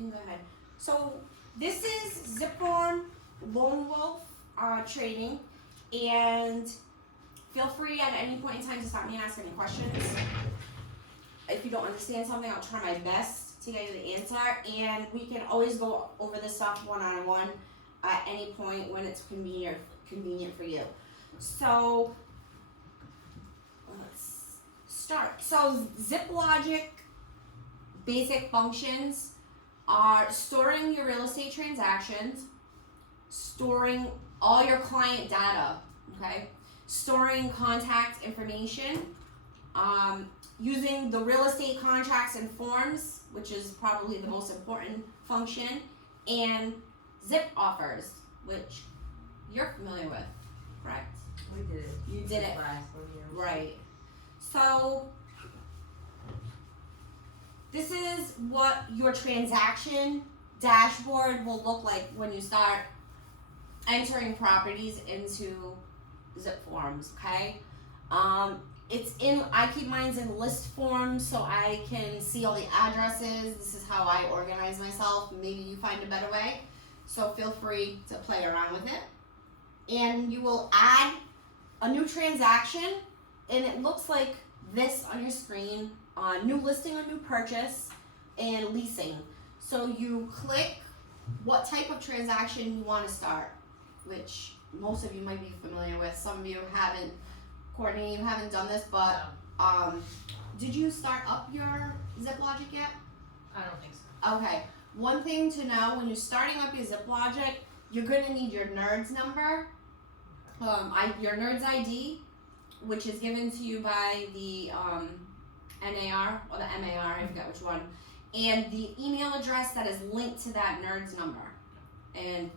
can go ahead. So this is Zipform Lone Wolf training, and feel free at any point in time to stop me and ask any questions. If you don't understand something, I'll try my best to get you the answer, and we can always go over this stuff one-on-one at any point when it's convenient for you. So let's start. So ZipLogic basic functions are storing your real estate transactions, storing all your client data, okay? Storing contact information, using the real estate contracts and forms, which is probably the most important function, and zip offers, which you're familiar with, correct? We did it. You did it. Right. So this is what your transaction dashboard will look like when you start entering properties into Zipforms, okay? I keep mine in list form so I can see all the addresses. This is how I organize myself. Maybe you find a better way. So feel free to play around with it. And you will add a new transaction, and it looks like this on your screen. New listing or new purchase, and leasing. So you click what type of transaction you want to start, which most of you might be familiar with. Some of you haven't. Courtney, you haven't done this, but did you start up your ZipLogic yet? I don't think so. Okay. One thing to know, when you're starting up your ZipLogic, you're going to need your NERDS number, your NERDS ID, which is given to you by the NAR or the MAR, I forget which one, and the email address that is linked to that NERDS number. And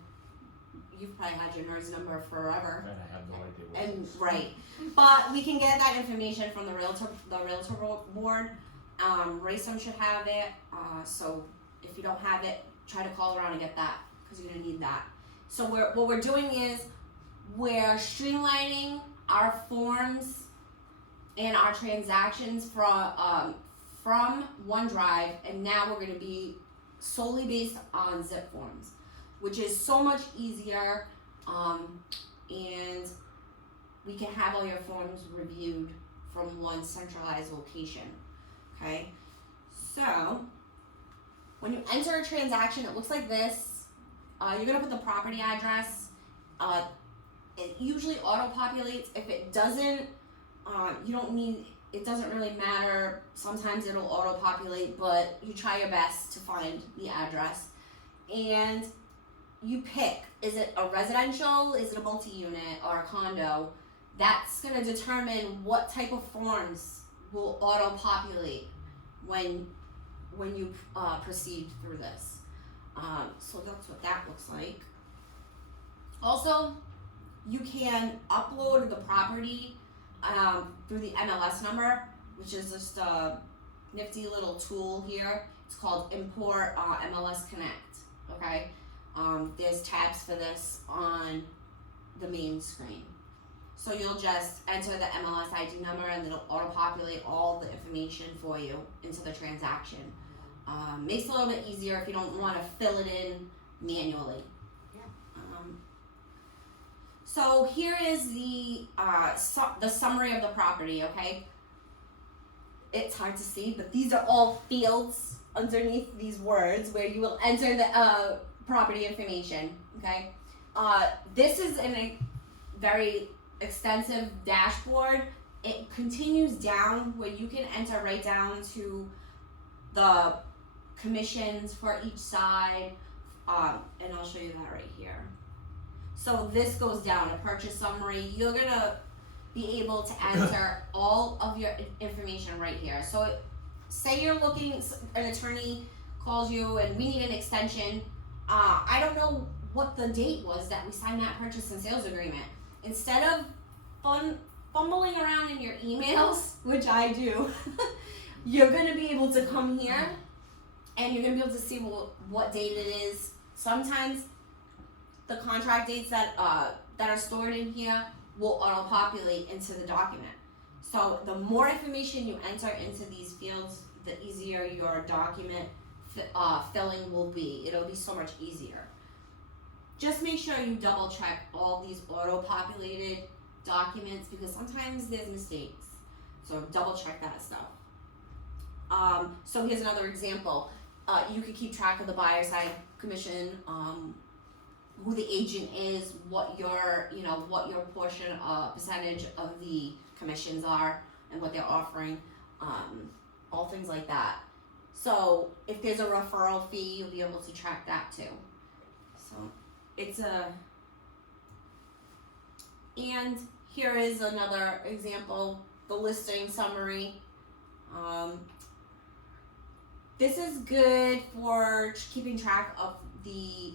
you've probably had your NERDS number forever. And I have no idea what And it is. right, but we can get that information from the realtor board. Raysom should have it. So if you don't have it, try to call around and get that, because you're gonna need that. So what we're doing is we're streamlining our forms and our transactions from OneDrive, and now we're going to be solely based on Zipforms, which is so much easier, and we can have all your forms reviewed from one centralized location. Okay, so when you enter a transaction, it looks like this. You're going to put the property address. It usually auto-populates. If it doesn't, you don't need, it doesn't really matter. Sometimes it'll auto-populate, but you try your best to find the address. And you pick, is it a residential, is it a multi-unit, or a condo? That's going to determine what type of forms will auto-populate when you proceed through this. So that's what that looks like. Also, you can upload the property through the MLS number, which is just a nifty little tool here. It's called Import MLS Connect, okay? There's tabs for this on the main screen. So you'll just enter the MLS ID number, and it'll auto-populate all the information for you into the transaction. Makes it a little bit easier if you don't want to fill it in manually. So here is the summary of the property, okay? It's hard to see, but these are all fields underneath these words where you will enter the property information, okay? This is a very extensive dashboard. It continues down where you can enter right down to the commissions for each side, and I'll show you that right here. So this goes down, a purchase summary. You're gonna be able to enter all of your information right here. So say you're looking, an attorney calls you and we need an extension. I don't know what the date was that we signed that purchase and sales agreement. Instead of fumbling around in your emails, which I do, you're gonna be able to come here and you're gonna be able to see what date it is. Sometimes the contract dates that are stored in here will auto-populate into the document. So the more information you enter into these fields, the easier your document filling will be. It'll be so much easier. Just make sure you double check all these auto-populated documents because sometimes there's mistakes. So double check that stuff. So here's another example. You could keep track of the buyer side commission, who the agent is, what your portion, percentage of the commissions are, and what they're offering, all things like that. So if there's a referral fee, you'll be able to track that too. So and here is another example, the listing summary. This is good for keeping track of the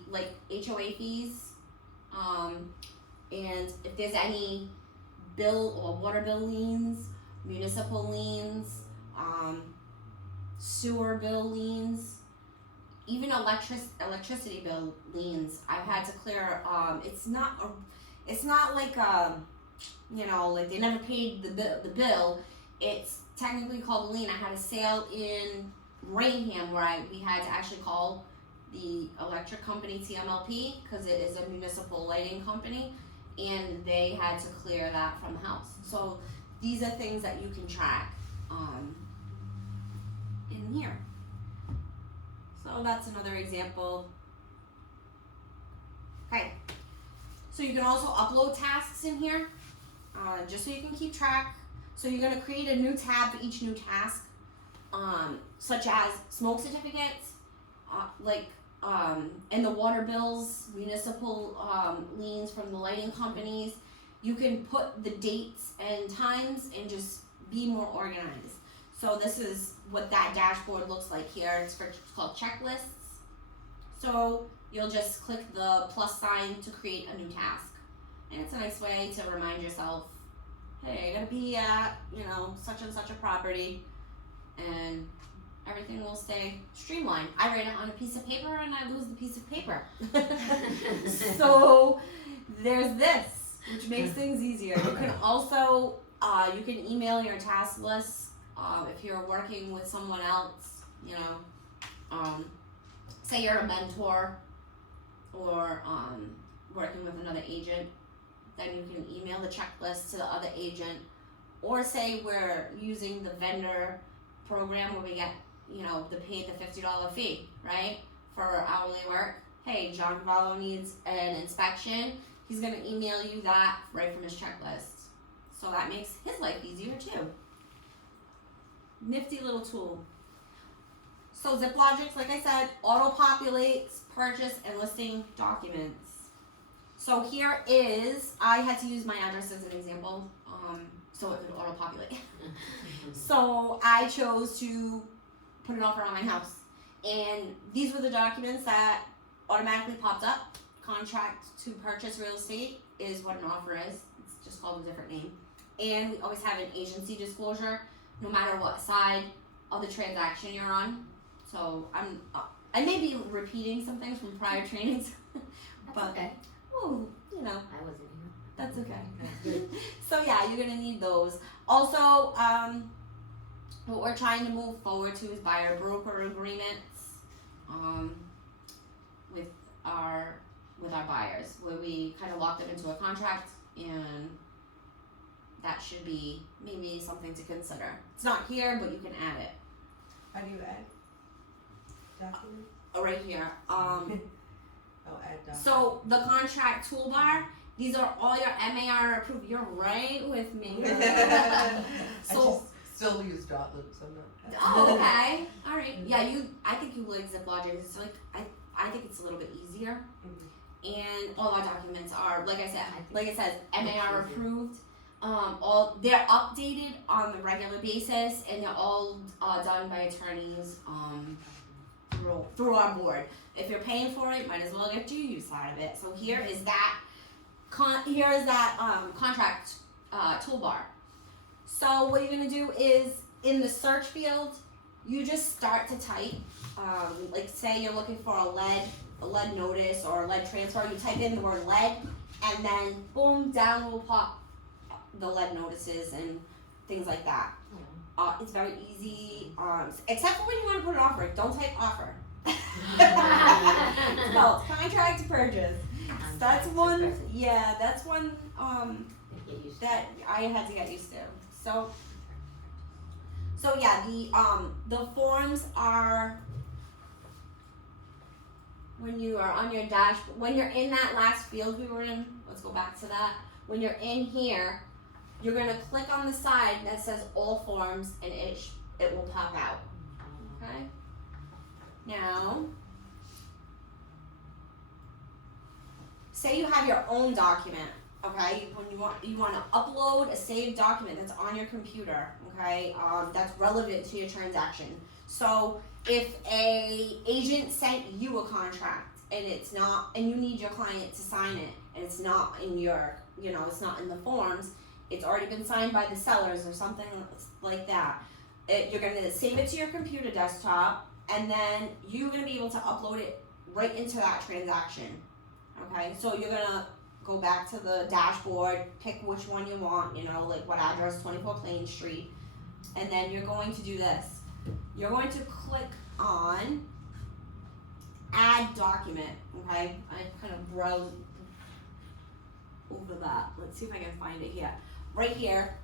HOA fees, and if there's any bill or water bill liens, municipal liens, sewer bill liens, even electricity bill liens. I've had to clear. It's not like like they never paid the bill. It's technically called a lien. I had a sale in Rainham where we had to actually call the electric company TMLP because it is a municipal lighting company, and they had to clear that from the house. So these are things that you can track in here. So that's another example. Okay, so you can also upload tasks in here, just so you can keep track. So you're gonna create a new tab for each new task, such as smoke certificates, and the water bills, municipal liens from the lighting companies. You can put the dates and times and just be more organized. So this is what that dashboard looks like here. It's called checklists. So you'll just click the plus sign to create a new task. And it's a nice way to remind yourself, hey, I gotta be at, such and such a property, and everything will stay streamlined. I write it on a piece of paper and I lose the piece of paper. So there's this, which makes things easier. You can also, you can email your task list if you're working with someone else, say you're a mentor or working with another agent, then you can email the checklist to the other agent, or say we're using the vendor program where we get, the $50 fee, right, for hourly work. Hey, John Cavallo needs an inspection. He's gonna email you that right from his checklist. So that makes his life easier too. Nifty little tool. So ZipLogic, like I said, auto-populates purchase and listing documents. So here is, I had to use my address as an example, so it could auto-populate. So I chose to put an offer on my house. And these were the documents that automatically popped up. Contract to purchase real estate is what an offer is. It's just called a different name. And we always have an agency disclosure, no matter what side of the transaction you're on. So I may be repeating some things from prior trainings. That's okay. Ooh, I wasn't here. That's okay. So yeah, you're gonna need those. Also, what we're trying to move forward to is buyer broker agreements with our buyers, where we kind of lock them into a contract, and that should be maybe something to consider. It's not here, but you can add it. How do you add documents? Right here. Add documents. So the contract toolbar, these are all your MAR approved. You're right with me. I So, just still use Dotloop, so I'm not. oh, okay. All right. Yeah, I think you like ZipLogic. It's I think it's a little bit easier. And all our documents are, like I said, MAR approved. They're updated on the regular basis, and they're all done by attorneys through our board. If you're paying for it, might as well get your use out of it. So here is that contract toolbar. So what you're gonna do is, in the search field, you just start to type. Like say you're looking for a lead notice or a lead transfer. You type in the word lead, and then boom, down will pop the lead notices and things like that. It's very easy, except for when you want to put an offer. Don't type offer. It's called contract to purchase. So that's one, Contract to yeah, that's one, Get used to that I had to get used to. So yeah, the forms are when you are on your dash, when you're in that last field we were in, let's go back to that. When you're in here, you're gonna click on the side that says all forms and it will pop out, okay? Now, say you have your own document, okay? When you want to upload a saved document that's on your computer, okay? That's relevant to your transaction. So if a agent sent you a contract and it's not, and you need your client to sign it, and it's not in your, it's not in the forms, it's already been signed by the sellers or something like that. You're gonna save it to your computer desktop, and then you're gonna be able to upload it right into that transaction. Okay, so you're gonna go back to the dashboard, pick which one you want, like what address, 24 Plain Street, and then you're going to do this. You're going to click on add document, okay? I kind of browse over that. Let's see if I can find it here. Right here,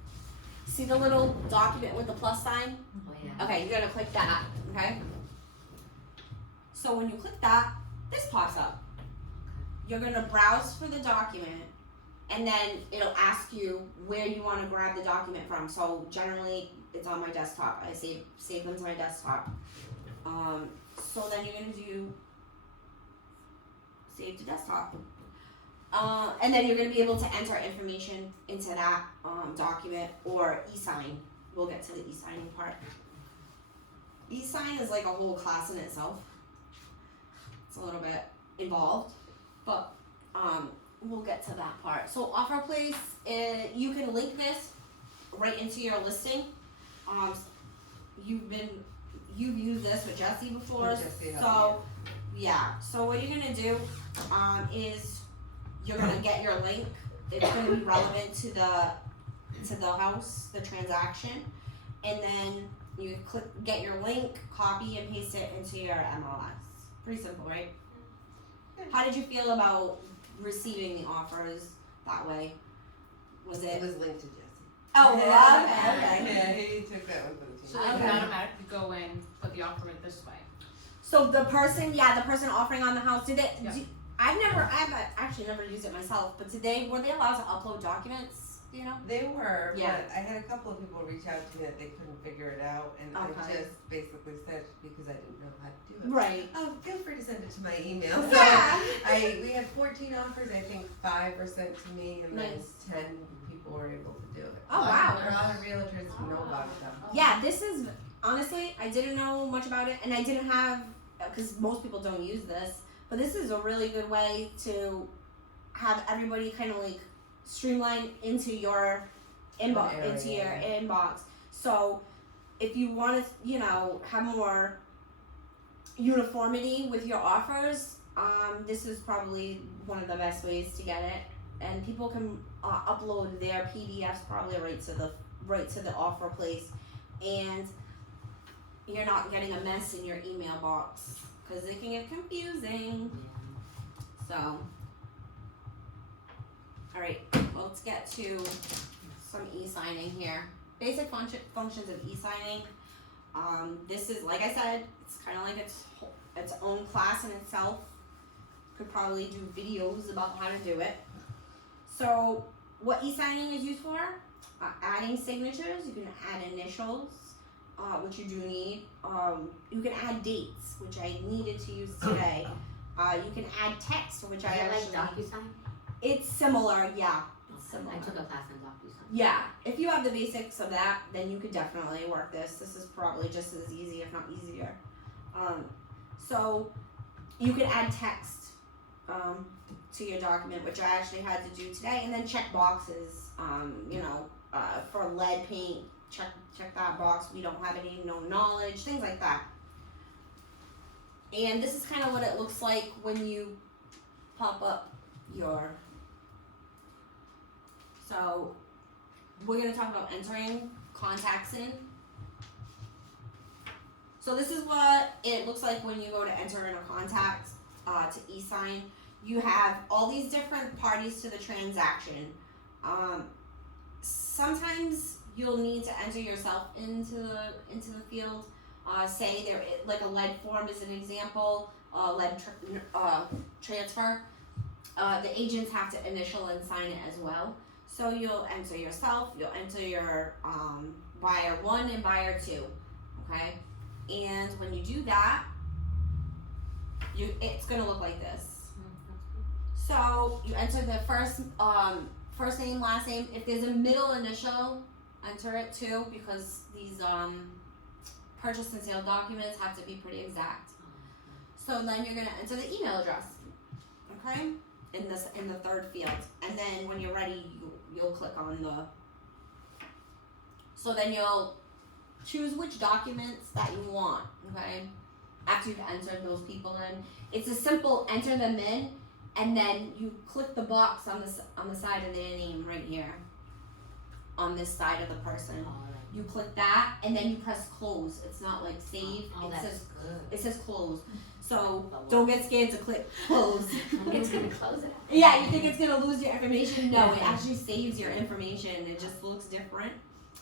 see the little document with the plus sign? Oh, yeah. Okay, you're gonna click that, okay? So when you click that, this pops up. You're gonna browse for the document, and then it'll ask you where you wanna grab the document from. So generally, it's on my desktop. I save them to my desktop. So then you're gonna do save to desktop. And then you're gonna be able to enter information into that document or e-sign. We'll get to the e-signing part. E-sign is like a whole class in itself. It's a little bit involved, but we'll get to that part. So offer place, you can link this right into your listing. You've used this with Jesse before, With Jesse, so yeah. So what you're gonna do is you're gonna get your link. It's gonna be relevant to the house, the transaction, and then you get your link, copy and paste it into your MLS. Pretty simple, right? How did you feel about receiving the offers that way? Was It it? was linked to Jesse. Oh, okay. Yeah, he took that one for the team. So they would automatically go in, put the offer in this way. So the person offering on the house, did it? Yeah. I've actually never used it myself, but were they allowed to upload documents? They were, Yeah. but I had a couple of people reach out to me that they couldn't figure it out, and I Okay. just basically said, because I didn't know how to do it. Right. Oh, feel free to send it to my email. So Yeah. we had 14 offers. I think 5 were sent to me, and Nice. then 10 people were able to do it. Oh, wow. There are a lot of realtors who know about them. Yeah, this is honestly, I didn't know much about it, and I didn't have, because most people don't use this, but this is a really good way to have everybody kind of like streamline into your inbox, Area. into your inbox. So if you want to, have more uniformity with your offers, this is probably one of the best ways to get it. And people can upload their PDFs probably right to the offer place, and you're not getting a mess in your email box because it can get confusing. So, all right, let's get to some e-signing here. Basic functions of e-signing. This is, like I said, it's kind of like its own class in itself. Could probably do videos about how to do it. So, what e-signing is used for? Adding signatures. You can add initials, which you do need. You can add dates, which I needed to use today. You can add text, which Is I it actually. like DocuSign? It's similar, yeah. It's Okay. similar. I took a class in DocuSign. Yeah, if you have the basics of that, then you could definitely work this. This is probably just as easy, if not easier. So you can add text to your document, which I actually had to do today, and then check boxes. For lead paint, check that box. We don't have any no knowledge, things like that. And this is kind of what it looks like when you pop up your. So we're gonna talk about entering contacts in. So this is what it looks like when you go to enter in a contact to e-sign. You have all these different parties to the transaction. Sometimes you'll need to enter yourself into the field. Say there, like a lead form is an example, lead transfer. The agents have to initial and sign it as well. So you'll enter yourself, you'll enter your buyer 1 and buyer 2, okay? And when you do that, it's gonna look like this. So you enter the first name, last name. If there's a middle initial, enter it too, because these purchase and sale documents have to be pretty exact. So then you're gonna enter the email address, okay? In the third field, and then when you're ready, you'll click on the. So then you'll choose which documents that you want, okay? After you've entered those people in, it's a simple enter them in, and then you click the box on the side of their name right here, on this side of the person. You click that, and then you press close. It's not like save. It says close. So don't get scared to click close. It's gonna close it. Yeah, you think it's gonna lose your information? No, it actually saves your information. It just looks different.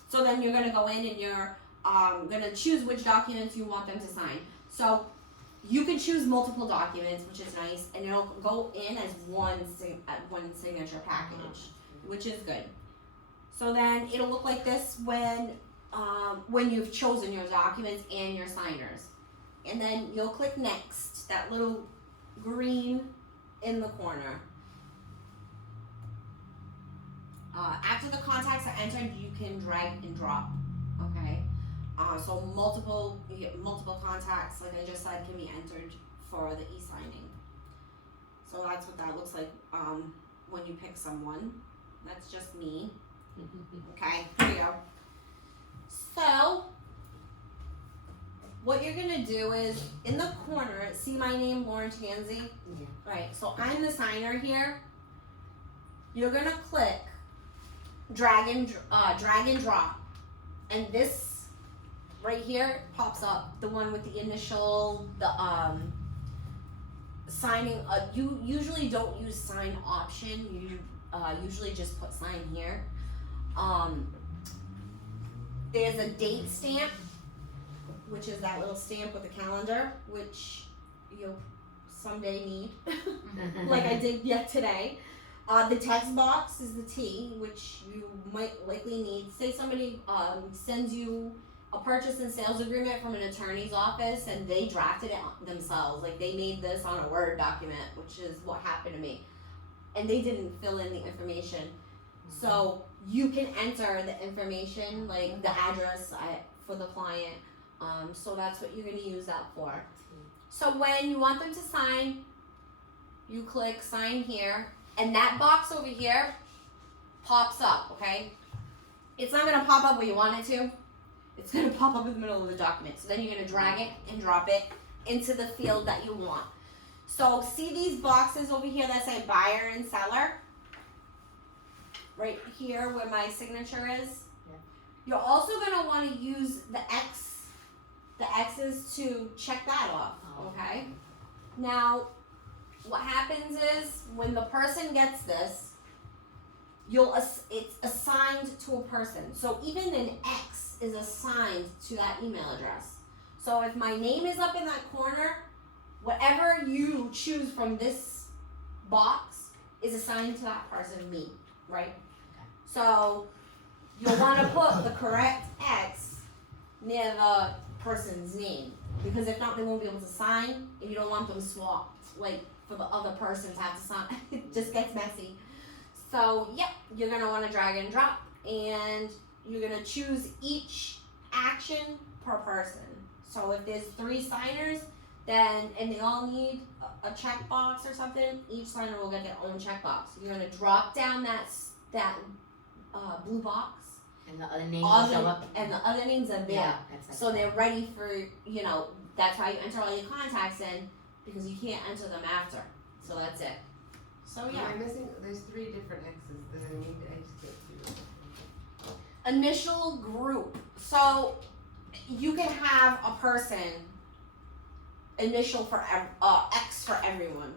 So then you're gonna go in and you're gonna choose which documents you want them to sign. So you can choose multiple documents, which is nice, and it'll go in as one signature package, which is good. So then it'll look like this when you've chosen your documents and your signers. And then you'll click next, that little green in the corner. After the contacts are entered, you can drag and drop, okay? So multiple contacts, like I just said, can be entered for the e-signing. So that's what that looks like when you pick someone. That's just me. Okay, here we go. So, what you're gonna do is, in the corner, see my name, Lauren Tansey? Yeah. Right, so I'm the signer here. You're gonna click drag and drop. And this right here pops up, the one with the initial, signing. You usually don't use sign option, you usually just put sign here. There's a date stamp, which is that little stamp with a calendar, which you'll someday need, like I did yet today. The text box is the T, which you might likely need. Say somebody sends you a purchase and sales agreement from an attorney's office and they drafted it themselves, like they made this on a Word document, which is what happened to me, and they didn't fill in the information. So you can enter the information, like the address for the client. So that's what you're gonna use that for. So when you want them to sign, you click sign here, and that box over here pops up, okay? It's not gonna pop up where you want it to. It's gonna pop up in the middle of the document. So then you're gonna drag it and drop it into the field that you want. So see these boxes over here that say buyer and seller? Right here where my signature is? Yeah. You're also gonna wanna use the X's to check that off, okay? Now, what happens is when the person gets this, it's assigned to a person. So even an X is assigned to that email address. So if my name is up in that corner, whatever you choose from this box is assigned to that person, me, right? Okay. So you'll want to put the correct X near the person's name, because if not, they won't be able to sign, and you don't want them swapped, like for the other person to have to sign. It just gets messy. So yep, you're gonna want to drag and drop, and you're gonna choose each action per person. So if there's 3 signers, then and they all need a checkbox or something, each signer will get their own checkbox. You're gonna drop down that blue box. And the other names will show up. And the other names are there. Yeah, that's like So they're ready for, that's why you enter all your contacts in, because you can't enter them after. So that's it. So yeah. I'm missing, there's 3 different X's that I just get to. Initial group. So you can have a person initial for X for everyone.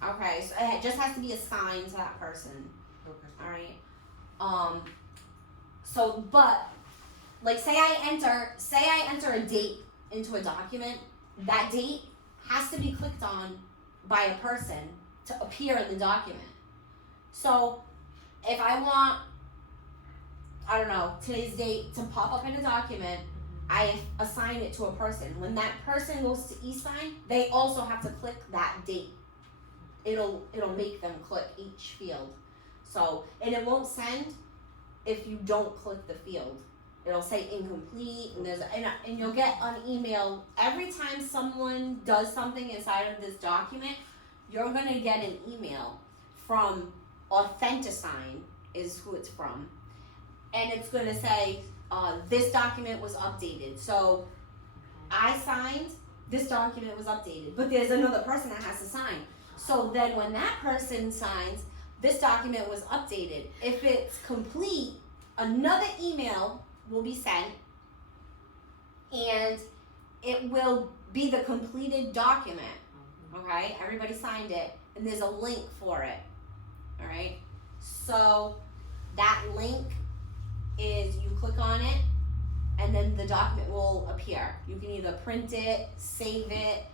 Okay, Okay, so it just has to be assigned to that person. okay. All right. So, but like, say I enter a date into a document. That date has to be clicked on by a person to appear in the document. So, if I want, I don't know, today's date to pop up in a document, I assign it to a person. When that person goes to e-sign, they also have to click that date. It'll make them click each field. So, and it won't send if you don't click the field. It'll say incomplete, and you'll get an email every time someone does something inside of this document. You're gonna get an email from Authentisign, is who it's from, and it's gonna say this document was updated. So I signed, this document was updated, but there's another person that has to sign. So then when that person signs, this document was updated. If it's complete, another email will be sent, and it will be the completed document. Okay, everybody signed it, and there's a link for it. All right, so that link is, you click on it, and then the document will appear. You can either print it, save it,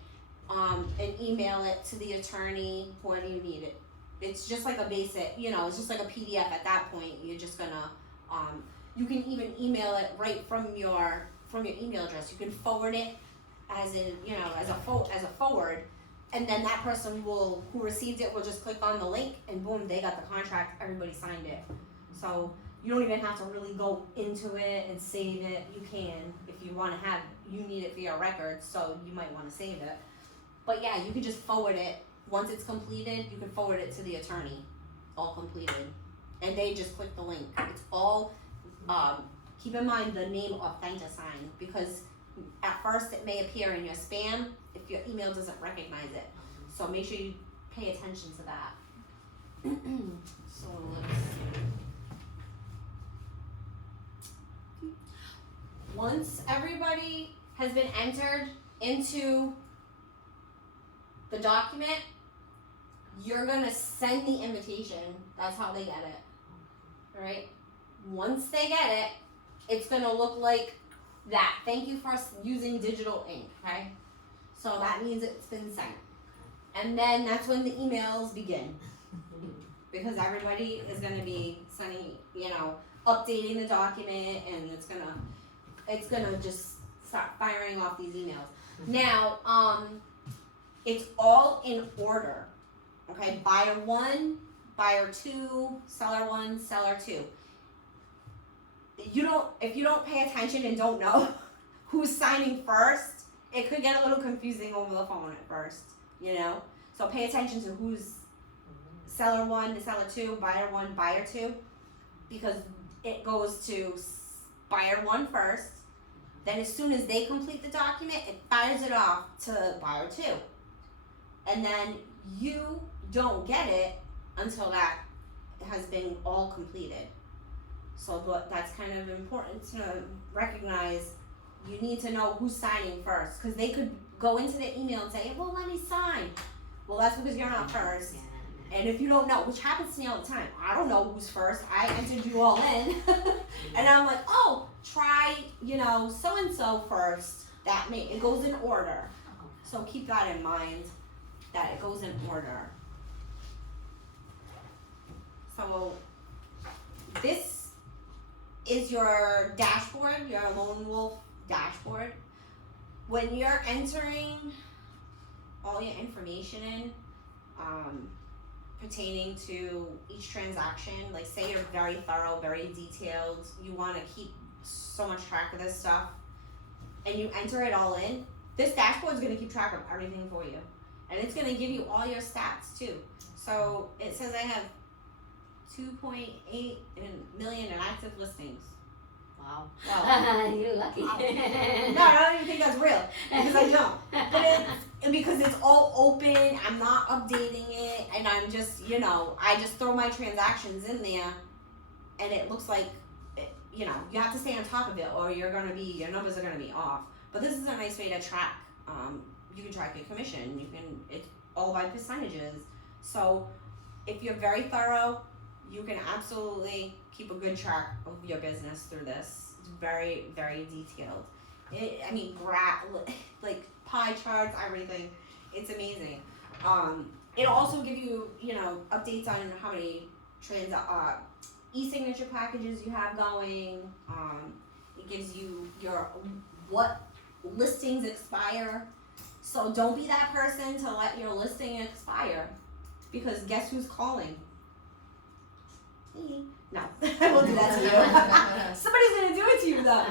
and email it to the attorney, whoever you need it. It's just like a basic, it's just like a PDF at that point. You're just gonna, you can even email it right from your email address. You can forward it as a forward, and then that person who received it will just click on the link, and boom, they got the contract. Everybody signed it. So you don't even have to really go into it and save it. You can, if you want to you need it for your records, so you might want to save it. But yeah, you can just forward it. Once it's completed, you can forward it to the attorney, all completed. And they just click the link. It's all, keep in mind the name Authentisign, because at first it may appear in your spam if your email doesn't recognize it. So make sure you pay attention to that. So let's see. Once everybody has been entered into the document, you're gonna send the invitation. That's how they get it. Alright? Once they get it, it's gonna look like that. Thank you for using digital ink, okay? So that means it's been sent. And then that's when the emails begin. Because everybody is gonna be sending, updating the document, and it's gonna just start firing off these emails. Now, it's all in order. Okay, buyer 1, buyer 2, seller 1, seller 2. If you don't pay attention and don't know who's signing first, it could get a little confusing over the phone at first, So pay attention to who's seller 1 to seller 2, buyer 1, buyer 2, because it goes to buyer 1 first. Then as soon as they complete the document, it fires it off to buyer 2. And then you don't get it until that has been all completed. So that's kind of important to recognize. You need to know who's signing first, because they could go into the email and say, well, let me sign. Well, that's because you're not first. And if you don't know, which happens to me all the time, I don't know who's first. I entered you all in. And I'm like, oh, try, so-and-so first. It goes in order. So keep that in mind, that it goes in order. So this is your dashboard, your Lone Wolf dashboard. When you're entering all your information in, pertaining to each transaction, like say you're very thorough, very detailed, you want to keep so much track of this stuff, and you enter it all in, this dashboard is going to keep track of everything for you. And it's going to give you all your stats too. So it says I have 2.8 million in active listings. Wow. Wow. You're lucky. No, I don't even think that's real, because I don't. But because it's all open, I'm not updating it, and I'm just, I just throw my transactions in there, and it looks like you know, you have to stay on top of it or your numbers are gonna be off. But this is a nice way to track, you can track your commission, it's all by percentages. So if you're very thorough, you can absolutely keep a good track of your business through this. It's very, very detailed. Like pie charts, everything. It's amazing. It'll also give you, you know, updates on how many e-signature packages you have going. It gives you what listings expire. So don't be that person to let your listing expire, because guess who's calling? Me. No, I won't do that to you. Somebody's gonna do it to you though.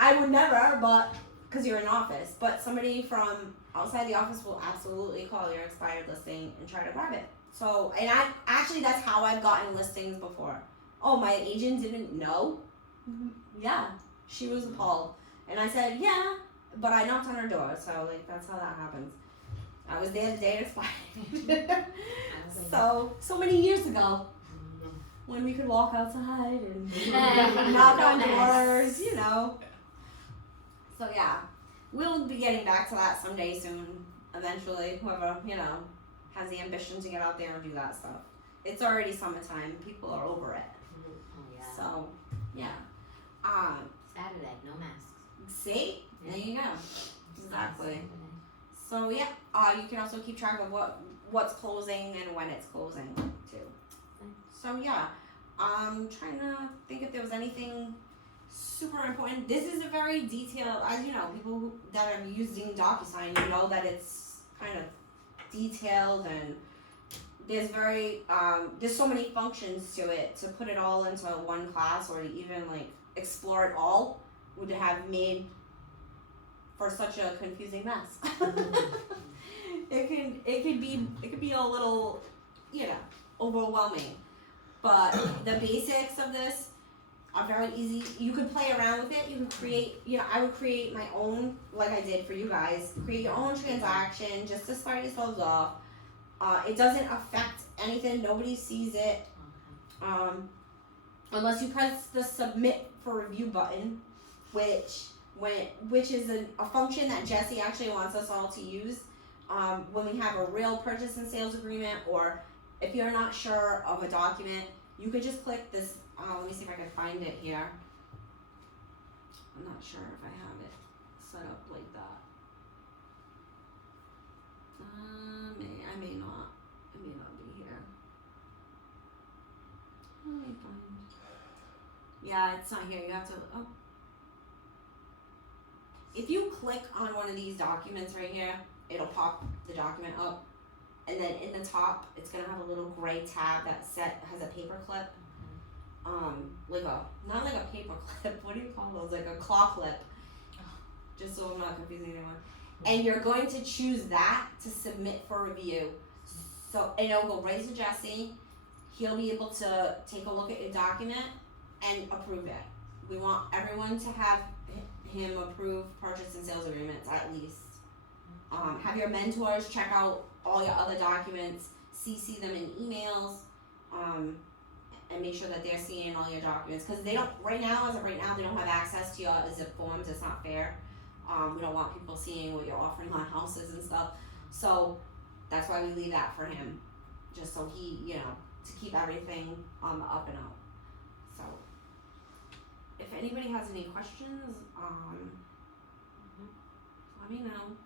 I would never, but because you're in office. But somebody from outside the office will absolutely call your expired listing and try to grab it. So, and that's how I've gotten listings before. Oh, my agent didn't know? Yeah, she was appalled. And I said, yeah, but I knocked on her door, so like that's how that happens. I was there the day it expired. so many years ago, when we could walk outside and knock on doors, you know. So yeah, we'll be getting back to that someday soon, eventually, whoever, you know, has the ambition to get out there and do that stuff. It's already summertime, people are over it. Oh, yeah. So, yeah. Saturday, no masks. See? Yeah. There you go. Exactly. Saturday. So yeah, you can also keep track of what's closing and when it's closing too. So yeah, I'm trying to think if there was anything super important. This is a very detailed, as you know, people that are using DocuSign, you know that it's kind of detailed and there's so many functions to it. To put it all into one class or to even like explore it all would have made for such a confusing mess. It could be a little, you know, overwhelming. But the basics of this are very easy. You could play around with it. You can create, you know, I would create my own, like I did for you guys. Create your own transaction just to start yourselves off. It doesn't affect anything. Nobody sees it. Unless you press the submit for review button, which is a function that Jesse actually wants us all to use when we have a real purchase and sales agreement, or if you're not sure of a document, you could just click this. Let me see if I can find it here. I'm not sure if I have it set up like that. I may not. It may not be here. Let me find. Yeah, it's not here. You have to. Oh. If you click on one of these documents right here, it'll pop the document up, and then in the top, it's gonna have a little gray tab that has a paper clip. Not like a paper clip. What do you call those? Like a claw clip. Just so I'm not confusing anyone. And you're going to choose that to submit for review. So, and it'll go right to Jesse. He'll be able to take a look at your document and approve it. We want everyone to have him approve purchase and sales agreements at least. Have your mentors check out all your other documents, CC them in emails, and make sure that they're seeing all your documents. Because they don't, as of right now, they don't have access to your zip forms. It's not fair. We don't want people seeing what you're offering on houses and stuff. So that's why we leave that for him. Just so he, you know, to keep everything on the up and up. So if anybody has any questions, let me know.